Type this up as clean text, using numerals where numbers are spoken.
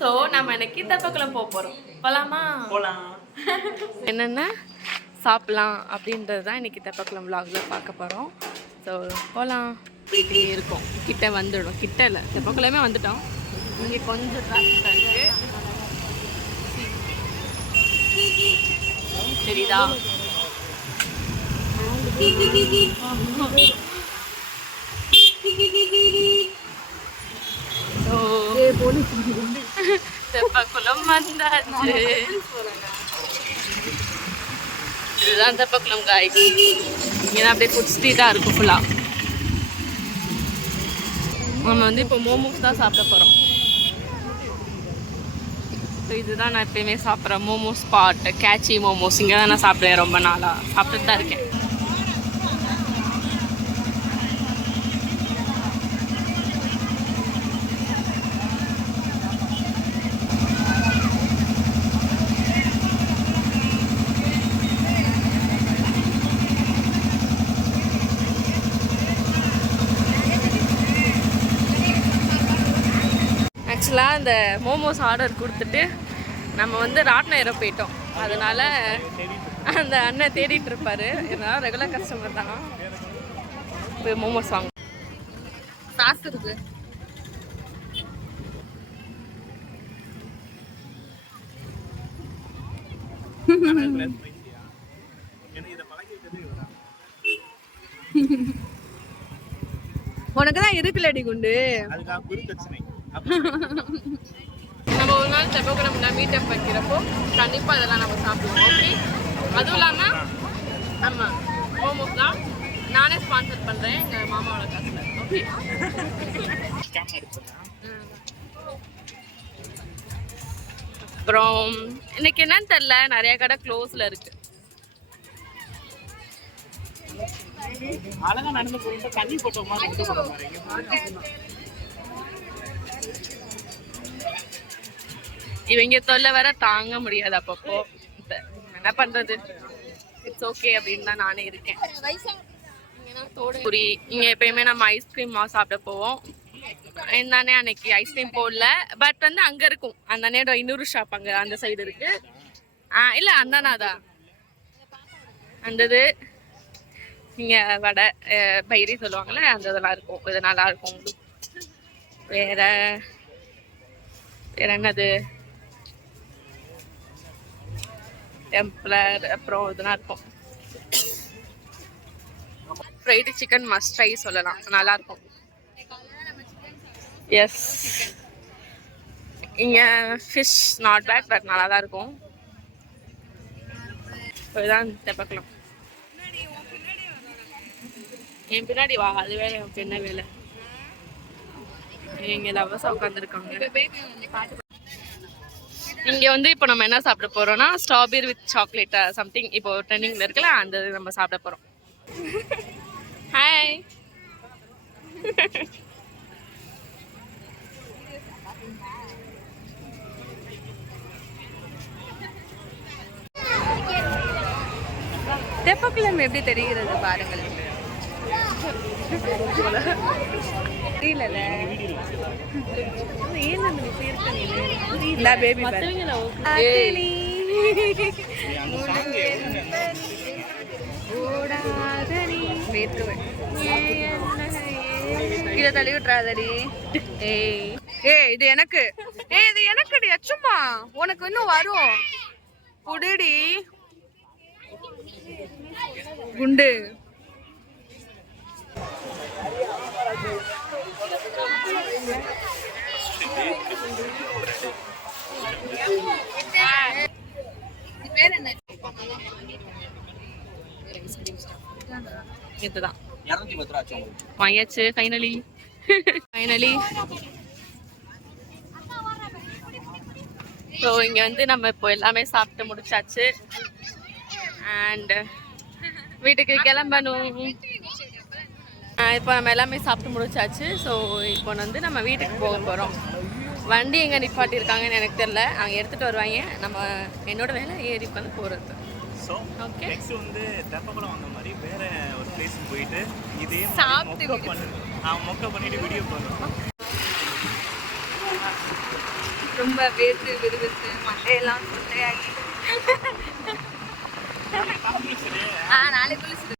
So நம்ம இன்னைக்கு தெப்பக்குளம் போகிறோம். போகலாமா? போகலாம். என்னென்ன சாப்பிட்லாம் அப்படின்றது தான் இன்றைக்கி தெப்பக்குளம் விலாகில் பார்க்க போகிறோம். ஸோ போகலாம். போயிட்டே இருக்கோம். கிட்ட வந்துடும். கிட்ட இல்லை, தெப்பக்குளமே வந்துட்டோம். இங்கே கொஞ்சம் டிராஃபிக்காக இருக்குது. சரிதா? தெப்பக்குளம் வந்தாச்சு. இதுதான் தெப்பக்குளம் காய். இங்கே அப்படியே ஃபுட் ஸ்ட்ரீட்டாக இருக்கும் ஃபுல்லாக. நம்ம வந்து இப்போ மோமோஸ் தான் சாப்பிட போகிறோம். ஸோ இதுதான் நான் எப்பயுமே சாப்பிட்றேன் மோமோஸ் ஸ்பாட். கேச்சி மோமோஸ் இங்கே தான் நான் சாப்பிடுவேன். ரொம்ப நாளாக சாப்பிட்டுட்டு தான் இருக்கேன். ஆக்சுவலாக இந்த மோமோஸ் ஆர்டர் கொடுத்துட்டு நம்ம வந்து ராட்னம் போயிட்டோம். அதனால் அந்த அண்ணன் தேடிட்டு இருப்பார். இருந்தாலும் ரெகுலர் கஸ்டமர் தான். போய் மோமோஸ் வாங்க. சாஸ் இருக்கு. உனக்கு தான் இருக்குல்லடி குண்டு. நம்ம ஒரு நாள் தெப்பக்குளம்ல மீட்டப் வைக்கிறப்போ கண்டிப்பாக இதெல்லாம் நம்ம சாப்பிடுவோம். ஓகே. அதுவும் இல்லாமல் ஆமாம், மோமோஸ் தான் நானே ஸ்பான்சர் பண்ணுறேன் எங்கள் மாமாவோட காசில். ஓகே. அப்புறம் இன்னைக்கு என்னன்னு தெரில, நிறைய கடை க்ளோஸில் இருக்கு. அழகா நடந்து போயிட்டு தண்ணி போட்டோமா இவங்க தொல்லை வேற தாங்க முடியாது. அப்பப்போ என்ன பண்றது, இட்ஸ் ஓகே அப்படின்னு தான் நானே இருக்கேன். புரி இங்க எப்பயுமே நம்ம ஐஸ்கிரீம் சாப்பிட போவோம். என்னன்னே அன்னைக்கு ஐஸ்கிரீம் போடல, பட் வந்து அங்க இருக்கும் அந்த அண்ணையோட இன்னொரு ஷாப் அங்க அந்த சைடு இருக்கு. இல்ல அந்தானாதான் அந்தது. இங்க வடை பயிரி சொல்லுவாங்கல்ல, அந்த இதெல்லாம் இருக்கும். இது நல்லா இருக்கும். வேற வேற என்னது, டெம்ப்ளர் அப்புறம் இதெல்லாம் இருக்கும். ஃப்ரைடு சிக்கன் மஸ்ட் ட்ரை சொல்லலாம், நல்லா இருக்கும். எஸ், இங்கே ஃபிஷ் நாட் பேட், பட் நல்லா தான் இருக்கும். இதுதான் தெப்பக்குளம். என் பின்னாடி வா, அது வேலை எனக்கு என்ன வேலை. இங்கே லவ்வர்ஸாக உட்காந்துருக்காங்க. இங்கே வந்து இப்போ நம்ம என்ன சாப்பிட போகிறோம்னா ஸ்ட்ராபெரி வித் சாக்லேட் சம்திங் இப்போ ட்ரெண்டிங்கில் இருக்குல்ல, அந்த இது நம்ம சாப்பிட போகிறோம். ஹாய். தெப்பக்குளம் எப்படி தெரிகிறது பாருங்கள். தெரியல பேபி கீழே தள்ளி விட்டுறாதடி. இது எனக்கு, இது எனக்குடி. அச்சுமா உனக்கு இன்னும் வரும். குடுடி குண்டு. இதுதான் வாங்கியாச்சு ஃபைனலி. ஸோ இங்கே வந்து நம்ம இப்போ எல்லாமே சாப்பிட்டு முடிச்சாச்சு. அண்ட் வீட்டுக்கு கிளம்பணும். இப்போ நம்ம எல்லாமே சாப்பிட்டு முடிச்சாச்சு. ஸோ இப்போ வந்து நம்ம வீட்டுக்கு போக போகிறோம். வண்டி எங்கே நிப்பாட்டியிருக்காங்கன்னு எனக்கு தெரியல, அவங்க எடுத்துகிட்டு வருவாங்க. நம்ம என்னோட வேலை ஏறி உட்காந்து போகிறது. ஸோ ஓகே, நெக்ஸ்ட் வந்து தெப்பக்குளம் வந்த மாதிரி வேற ஒரு பிளேஸ் போயிட்டு இதே மொக்க பண்ணிட்டு வீடியோ போடுறோம். ரொம்ப வேர்த்து விறுவிறுத்து மண்டையெல்லாம் சுட்டையாகி நாளை குளிச்சுட்டு